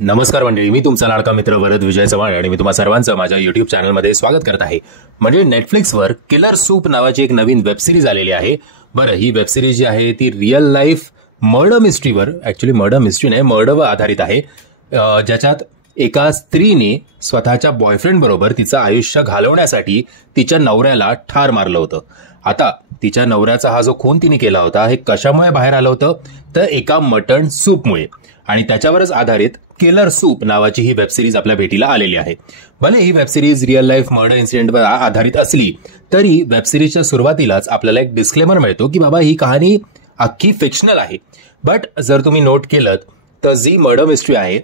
नमस्कार मंडळी, मी तुमचा लाडका मित्र वरद विजय चव्हाण आणि मी तुम्हा सर्वांचं माझ्या युट्यूब चॅनलमध्ये स्वागत करत आहे. म्हणजे नेटफ्लिक्सवर किलर सूप नावाची एक नवीन वेबसिरीज आलेली आहे. बरं, ही वेबसिरीज जी आहे ती रिअल लाईफ मर्डर मिस्ट्रीवर, ऍक्च्युली मर्डर मिस्ट्री नाही, मर्डरवर आधारित आहे, ज्याच्यात एका स्त्रीने स्वतःच्या बॉयफ्रेंड बरोबर तिचं आयुष्य घालवण्यासाठी तिच्या नवऱ्याला ठार मारलं होतं. आता तिच्या नवऱ्याचा हा जो खून तिने केला होता हे कशामुळे बाहेर आलं होतं तर एका मटण सूपमुळे, आणि त्याच्यावरच आधारित किलर सूप नावाची ही वेबसिरीज आपल्या भेटीला आलेली आहे. भले ही वेबसिरीज रिअल लाईफ मर्डर इन्सिडेंटवर आधारित असली तरी वेबसिरीजच्या सुरुवातीलाच आपल्याला एक डिस्क्लेमर मिळतो की बाबा ही कहाणी अख्खी फिक्शनल आहे. बट जर तुम्ही नोट केलं तर जी मर्डर मिस्ट्री आहे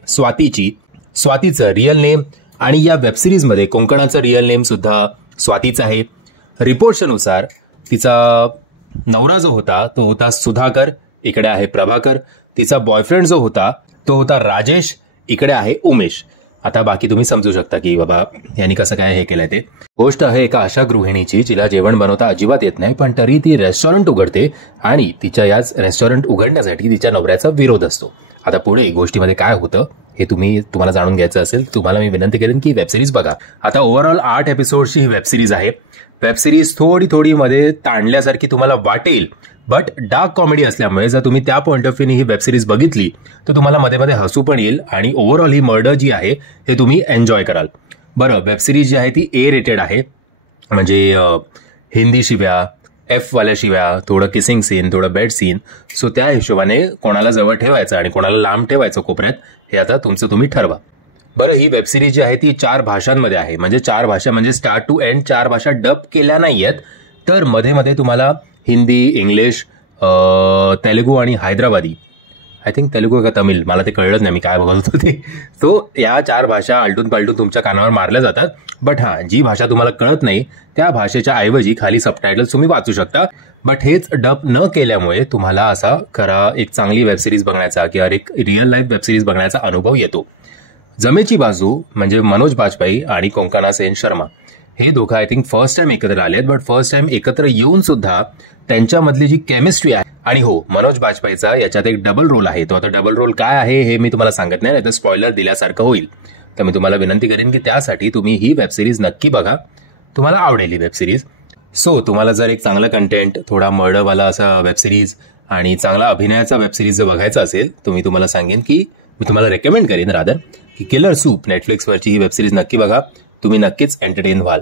स्वातीचं रिअल नेम आणि या वेबसिरीजमध्ये कोंकणाचं रिअल नेम सुद्धा स्वातीच आहे. रिपोर्ट्सनुसार तिचा नवरा जो होता तो होता सुधाकर, इकडे आहे प्रभाकर. तिचा बॉयफ्रेंड जो होता तो होता राजेश, इकडे आहे उमेश. आता बाकी तुम्ही समजू शकता की बाबा यांनी कसं काय हे केलंय. ते गोष्ट आहे एका अशा गृहिणीची जिला जेवण बनवता अजिबात येत नाही, पण तरी ती रेस्टॉरंट उघडते आणि तिच्या याच रेस्टॉरंट उघडण्यासाठी तिच्या नवऱ्याचा विरोध असतो. आता पुढे गोष्टीमध्ये काय होतं हे तुम्हाला जाणून घ्यायचं असेल तुम्हाला मी विनंती करेन की वेबसिरीज बघा. आता ओव्हरऑल 8 एपिसोडची ही वेबसिरीज आहे. वेबसिरीज थोडी मध्ये ताणल्यासारखी तुम्हाला वाटेल, बट डार्क कॉमेडी असल्यामुळे जर तुम्ही त्या पॉइंट ऑफ व्ह्यूने ही वेबसिरीज बघितली तर तुम्हाला मध्ये मध्ये हसू पण येईल आणि ओव्हरऑल ही मर्डर जी आहे हे तुम्ही एन्जॉय कराल. बरं, वेबसिरीज जी आहे ती A रेटेड आहे, म्हणजे हिंदी शिव्या, F वाल्या शिव्या, थोडं किसिंग सीन, थोडं बेड सीन. सो त्या हिशोबाने कोणाला जवळ ठेवायचं आणि कोणाला लांब ठेवायचं कोपऱ्यात हे आता तुमचं तुम्ही ठरवा. बरं, ही वेबसिरीज जी आहे ती 4 भाषांमध्ये आहे, म्हणजे 4 भाषा म्हणजे स्टार्ट टू एंड 4 भाषा डब केल्या नाहीयेत, तर मध्ये मध्ये तुम्हाला हिंदी, इंग्लिश, तेलुगू आणि हैदराबादी, आय थिंक तेलुगू का तमिळ, मला ते कळलंच नाही मी काय बघत होतो ते. सो या 4 भाषा आलटून पालटून तुमच्या कानावर मारल्या जातात. बट हां, जी भाषा तुम्हाला कळत नाही त्या भाषेच्या ऐवजी खाली सबटायटल्स तुम्ही वाचू शकता. बट हेच डब न केल्यामुळे तुम्हाला असा खरा एक चांगली वेबसिरीज बघण्याचा किंवा एक रिअल लाईफ वेबसिरीज बघण्याचा अनुभव येतो. जमेची बाजू म्हणजे मनोज बाजपेयी आणि कोंकणा सेन शर्मा हे दोघं आय थिंक फर्स्ट टाइम एकत्र आलेत, बट फर्स्ट टाइम एकत्र येऊन सुद्धा त्यांच्यामधली जी केमिस्ट्री आहे, आणि हो, मनोज बाजपेयीचा याच्यात एक डबल रोल आहे. तो आता डबल रोल काय आहे हे मी तुम्हाला सांगत नाही, तर स्पॉइलर दिल्यासारखं होईल. तर मी तुम्हाला विनंती करेन की त्यासाठी तुम्ही ही वेबसिरीज नक्की बघा, तुम्हाला आवडेल ही वेबसिरीज. सो तुम्हाला जर एक चांगलं कंटेंट, थोडा मर्डरवाला असा वेबसिरीज आणि चांगला अभिनयाचा वेबसिरीज जर बघायचा असेल तर तुम्हाला सांगेन की मी तुम्हाला रेकमेंड करेन रादर की किलर सूप नेटफ्लिक्सवरची ही वेबसिरीज नक्की बघा, तुम्ही नक्कीच एंटरटेन व्हाल.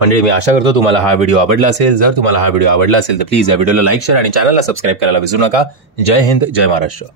म्हणजे मी आशा करतो तुम्हाला हा व्हिडिओ आवडला असेल. जर तुम्हाला हा व्हिडिओ आवडला असेल तर प्लीज या व्हिडिओला लाईक, शेअर आणि चॅनलला सबस्क्राईब करायला विसरू नका. जय हिंद, जय महाराष्ट्र.